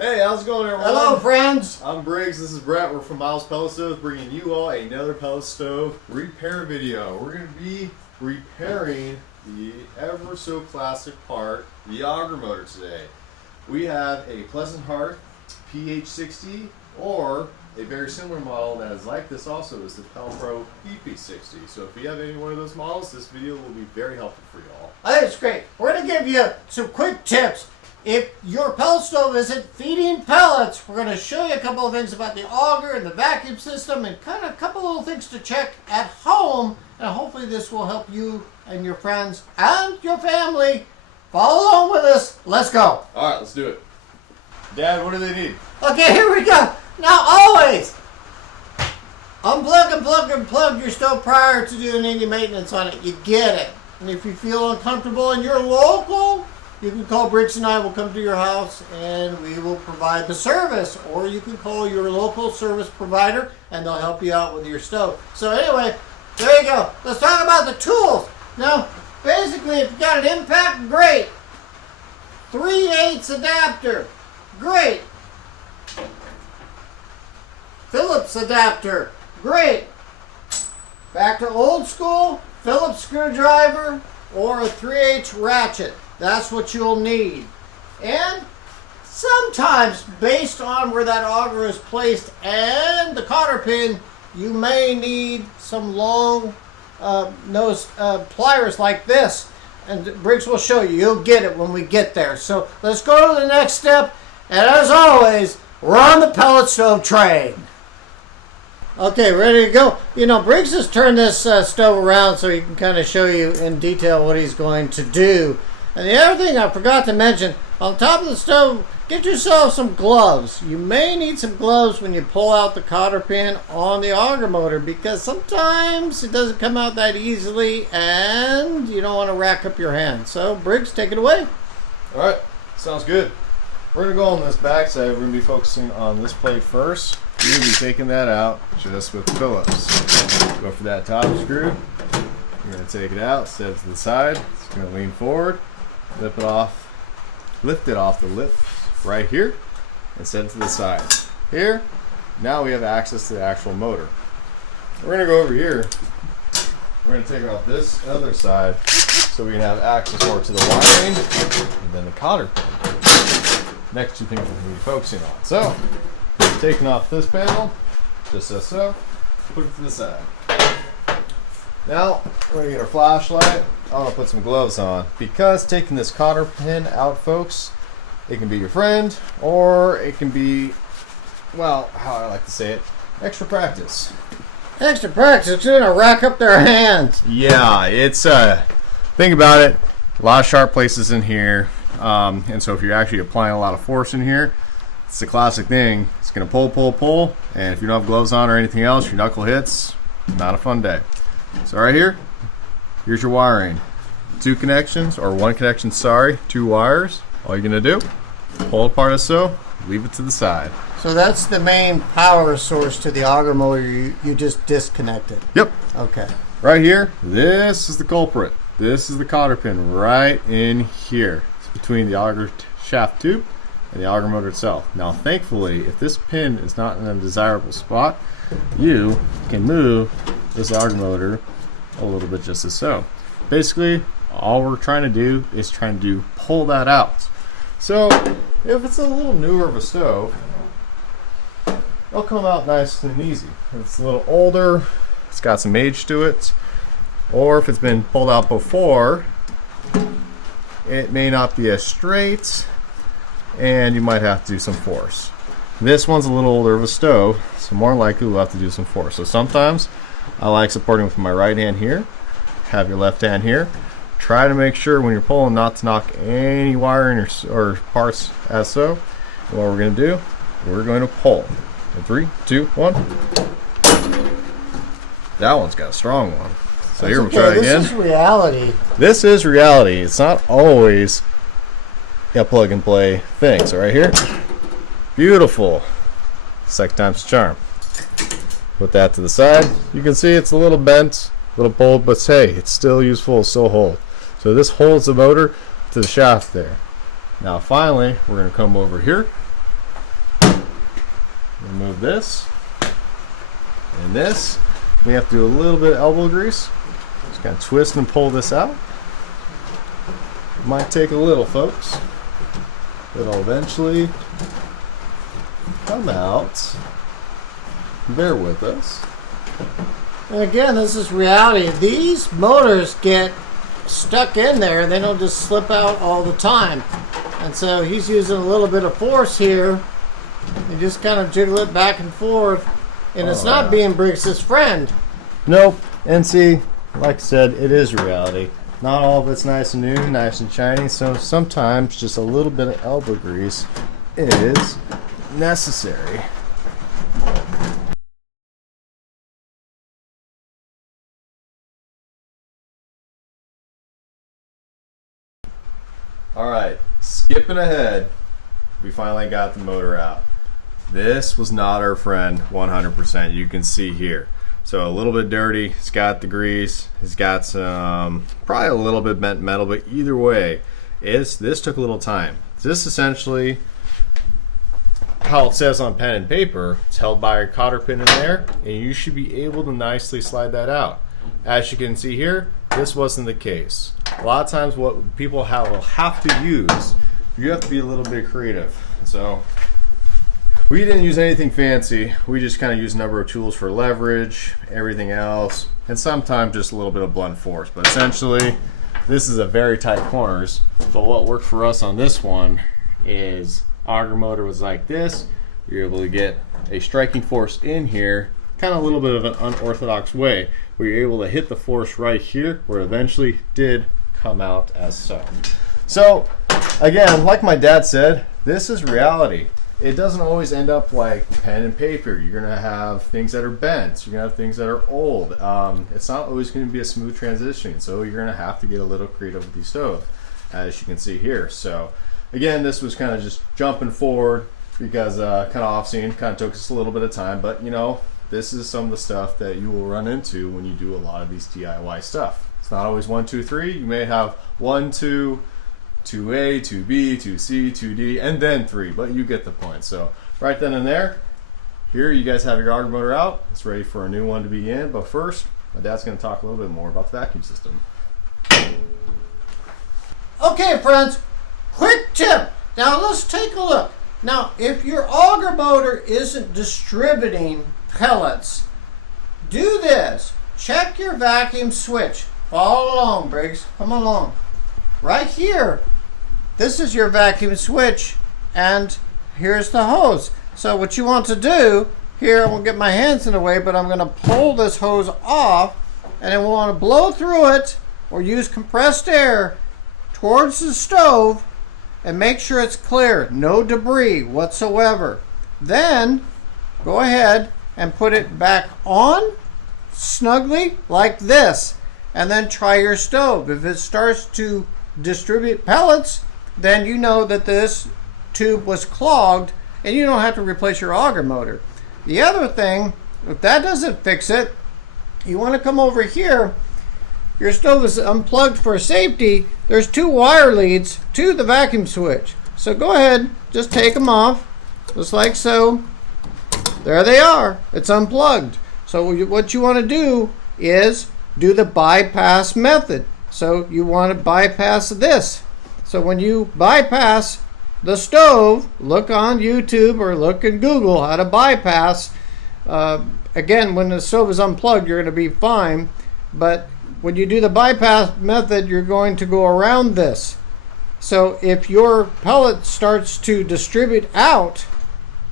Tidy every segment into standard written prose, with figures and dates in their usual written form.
Hey, how's it going, everyone? Hello, friends. I'm Briggs. This is Brett. We're from Miles Pellet Stove, bringing you all another pellet stove repair video. We're going to be repairing the ever so classic part, the auger motor today. We have a Pleasant Hearth PH60, or a very similar model that is like this also is the Pelpro PP60. So if you have any one of those models, this video will be very helpful for you all. I think it's great. We're going to give you some quick tips. If your pellet stove isn't feeding pellets, we're going to show you a couple of things about the auger and the vacuum system and kind of a couple little things to check at home. And hopefully this will help you and your friends and your family. Follow along with us. Let's go. All right, let's do it. Dad, what do they need? Okay, here we go. Now always unplug your stove prior to doing any maintenance on it. You get it. And if you feel uncomfortable and you're local, you can call Briggs and I will come to your house and we will provide the service. Or you can call your local service provider and they'll help you out with your stove. So anyway, there you go. Let's talk about the tools. Now, basically, if you've got an impact, great. 3/8 adapter, great. Phillips adapter, great. Back to old school, Phillips screwdriver or a 3/8 ratchet. That's what you'll need. And sometimes, based on where that auger is placed and the cotter pin, you may need some long nose pliers like this. And Briggs will show you. You'll get it when we get there. So let's go to the next step. And as always, we're on the pellet stove train. Okay, ready to go. You know, Briggs has turned this stove around so he can kind of show you in detail what he's going to do. And the other thing I forgot to mention, on top of the stove, get yourself some gloves. You may need some gloves when you pull out the cotter pin on the auger motor because sometimes it doesn't come out that easily and you don't want to rack up your hands. So, Briggs, take it away. All right, sounds good. We're going to go on this back side. We're going to be focusing on this plate first. You're going to be taking that out just with Phillips. Go for that top screw. You're going to take it out, set it to the side. It's going to lean forward, lift it off the lip right here, and set it to the side. Here, now we have access to the actual motor. We're going to go over here. We're going to take it off this other side so we can have access more to the wiring and then the cotter pin. Next two things we're going to be focusing on. So, taking off this panel, just as so, put it to the side. Now, we're going to get our flashlight. I'm going to put some gloves on because taking this cotter pin out, folks, it can be your friend or it can be, well, how I like to say it, extra practice. Extra practice, it's going to rack up their hands. Yeah, it's, think about it, a lot of sharp places in here. And so if you're actually applying a lot of force in here, it's the classic thing. It's going to pull, and if you don't have gloves on or anything else, your knuckle hits, not a fun day. So right here, here's your wiring. Two connections, or one connection, sorry, two wires. All you're going to do, pull it apart as so, leave it to the side. So that's the main power source to the auger motor you just disconnected. Yep. Okay. Right here, this is the culprit. This is the cotter pin right in here. It's between the auger shaft tube and the auger motor itself. Now thankfully, if this pin is not in a desirable spot, you can move this auger motor a little bit just as so. Basically, all we're trying to do is pull that out. So if it's a little newer of a stove, it'll come out nice and easy. If it's a little older, it's got some age to it, or if it's been pulled out before, it may not be as straight and you might have to do some force. This one's a little older of a stove, so more likely we'll have to do some force. So sometimes I like supporting with my right hand here, have your left hand here. Try to make sure when you're pulling not to knock any wiring or parts as so. And what we're going to do, we're going to pull. In 3, 2, 1. That one's got a strong one. So here we'll try again. This is reality. This is reality. It's not always a plug and play thing. So right here, beautiful. Second time's a charm. Put that to the side. You can see it's a little bent, a little pulled, but hey, it's still useful, it's still hold. So this holds the motor to the shaft there. Now finally, we're going to come over here remove this and this. We have to do a little bit of elbow grease. Just kind of twist and pull this out. Might take a little, folks. It'll eventually come out. Bear with us. And again, this is reality. These motors get stuck in there. They don't just slip out all the time. And so he's using a little bit of force here. And just kind of jiggle it back and forth. And it's not being Briggs' friend. Nope. And see, like I said, it is reality. Not all of it's nice and new, nice and shiny. So sometimes just a little bit of elbow grease is necessary. Alright, skipping ahead, we finally got the motor out. This was not our friend 100%, you can see here. So a little bit dirty, it's got the grease, it's got some, probably a little bit bent metal, but either way, this took a little time. This essentially, how it says on pen and paper, it's held by a cotter pin in there, and you should be able to nicely slide that out. As you can see here, this wasn't the case. A lot of times what people will have to use, you have to be a little bit creative. So we didn't use anything fancy. We just kind of used a number of tools for leverage, everything else, and sometimes just a little bit of blunt force. But essentially, this is a very tight corners. But what worked for us on this one is auger motor was like this. You're able to get a striking force in here, kind of a little bit of an unorthodox way, where you're able to hit the force right here, where it eventually did come out as so. So again, like my dad said, this is reality. It doesn't always end up like pen and paper. You're gonna have things that are bent. You're gonna have things that are old. It's not always gonna be a smooth transition. So you're gonna have to get a little creative with the stove, as you can see here. So again, this was kind of just jumping forward because kind of off scene, kind of took us a little bit of time, but you know, this is some of the stuff that you will run into when you do a lot of these DIY stuff. It's not always 1, 2, 3. You may have 1, 2, 2A, 2B, 2C, 2D, and then 3, but you get the point. So right then and there, here you guys have your auger motor out. It's ready for a new one to be in, but first, my dad's gonna talk a little bit more about the vacuum system. Okay, friends, quick tip. Now let's take a look. Now, if your auger motor isn't distributing pellets, do this. Check your vacuum switch. Follow along, Briggs. Come along. Right here, this is your vacuum switch, and here's the hose. So what you want to do, here, I won't get my hands in the way, but I'm going to pull this hose off, and then we want to blow through it or use compressed air towards the stove and make sure it's clear, no debris whatsoever. Then go ahead and put it back on snugly like this, and then try your stove. If it starts to distribute pellets, then you know that this tube was clogged and you don't have to replace your auger motor. The other thing, if that doesn't fix it, you want to come over here. Your stove is unplugged for safety. There's 2 wire leads to the vacuum switch. So go ahead, just take them off, just like so. There they are. It's unplugged. So what you want to do is do the bypass method. So you want to bypass this. So when you bypass the stove, look on YouTube or look in Google how to bypass. Again, when the stove is unplugged, you're going to be fine. But when you do the bypass method, you're going to go around this. So if your pellet starts to distribute out,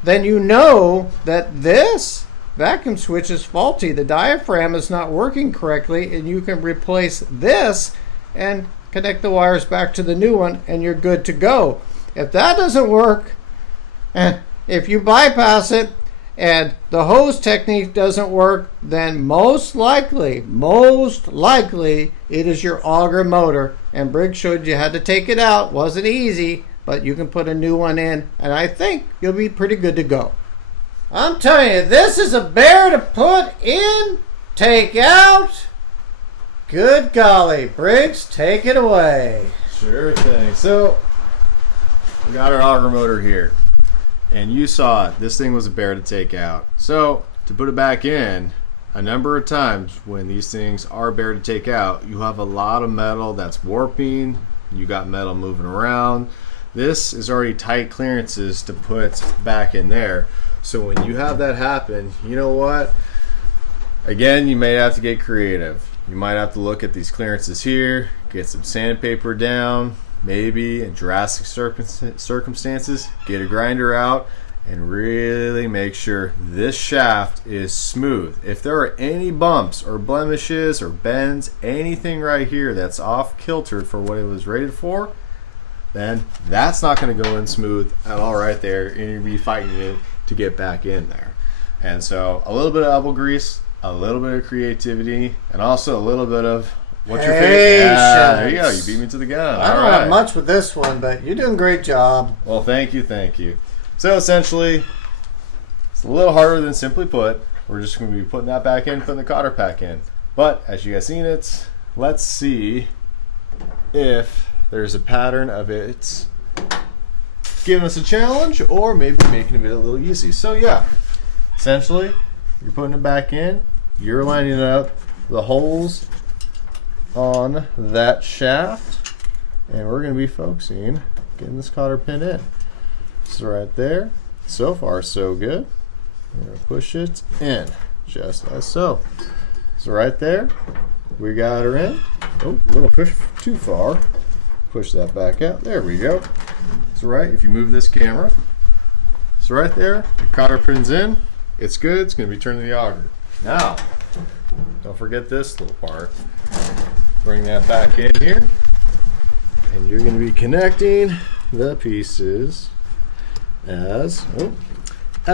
then you know that this vacuum switch is faulty. The diaphragm is not working correctly, and you can replace this and connect the wires back to the new one, and you're good to go. If that doesn't work, and if you bypass it and the hose technique doesn't work, then most likely it is your auger motor. And Briggs showed you how to take it out. Wasn't easy, but you can put a new one in, and I think you'll be pretty good to go. I'm telling you, this is a bear to put in, take out. Good golly, Briggs, take it away. Sure thing. So we got our auger motor here. And you saw it. This thing was a bear to take out. So to put it back in, a number of times when these things are bear to take out, you have a lot of metal that's warping. You got metal moving around. This is already tight clearances to put back in there. So when you have that happen, you know what? Again, you may have to get creative. You might have to look at these clearances here, get some sandpaper down, maybe in drastic circumstances, get a grinder out and really make sure this shaft is smooth. If there are any bumps or blemishes or bends, anything right here that's off kilter for what it was rated for, then that's not going to go in smooth at all right there, and you'll be fighting it to get back in there. And so a little bit of elbow grease, a little bit of creativity, and also a little bit of what's your favorite? Yeah, there you go. You beat me to the gun. I don't have much with this one, but you're doing a great job. Well, thank you, thank you. So essentially, it's a little harder than simply put. We're just going to be putting that back in, putting the cotter pack in. But as you guys seen it, let's see if there's a pattern of it giving us a challenge or maybe making it a little easy. So yeah, essentially, you're putting it back in, you're lining up the holes on that shaft, and we're going to be focusing getting this cotter pin in. So right there, so far so good. We're going to push it in, just as so. So right there, we got her in. Oh, a little push too far. Push that back out. There we go. So right, if you move this camera, so right there, the cotter pin's in. It's good. It's going to be turned to the auger. Now, don't forget this little part. Bring that back in here, and you're going to be connecting the pieces as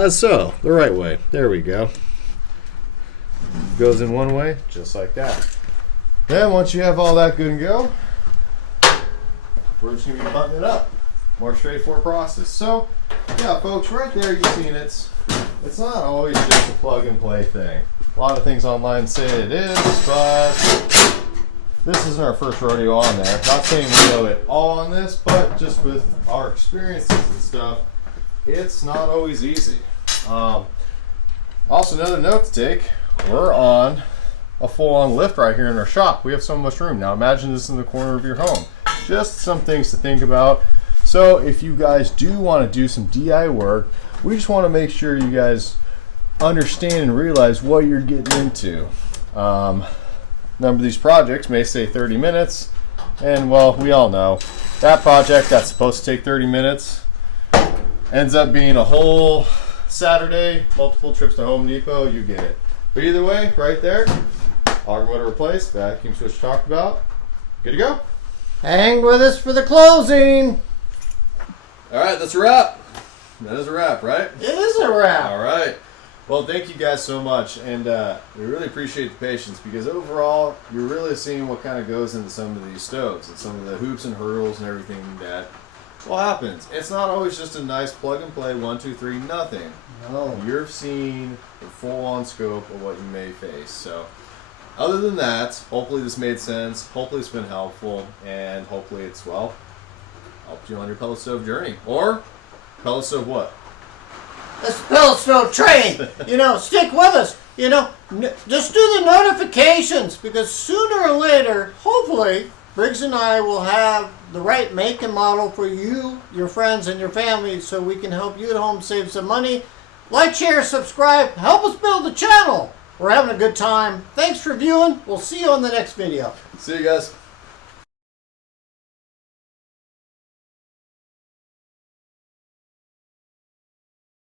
so, the right way. There we go. Goes in one way, just like that. Then once you have all that good and go, we're just going to be buttoning it up. More straightforward process. So, yeah, folks, right there you've seen it. It's not always just a plug and play thing. A lot of things online say it is, but this isn't our first rodeo on there. Not saying we know it all on this, but just with our experiences and stuff, it's not always easy. Also, another note to take, we're on a full-on lift right here in our shop. We have so much room. Now imagine this in the corner of your home. Just some things to think about. So if you guys do want to do some DI work, we just want to make sure you guys understand and realize what you're getting into. Number of these projects may say 30 minutes, and well, we all know that project that's supposed to take 30 minutes ends up being a whole Saturday, multiple trips to Home Depot, you get it. But either way, right there, auger motor replaced, vacuum switch talked about, good to go. Hang with us for the closing. All right, that's a wrap. That is a wrap, right? It is a wrap. All right. Well, thank you guys so much, and we really appreciate the patience, because overall, you're really seeing what kind of goes into some of these stoves and some of the hoops and hurdles and everything that happens. It's not always just a nice plug and play 1, 2, 3, nothing. No. You're seeing the full-on scope of what you may face. So, other than that, hopefully this made sense. Hopefully it's been helpful, and hopefully it's helped you on your pellet stove journey, or pellet stove what? This pellet stove train. Stick with us. Just do the notifications, because sooner or later, hopefully, Briggs and I will have the right make and model for you, your friends, and your family, so we can help you at home save some money. Like, share, subscribe. Help us build the channel. We're having a good time. Thanks for viewing. We'll see you on the next video. See you guys.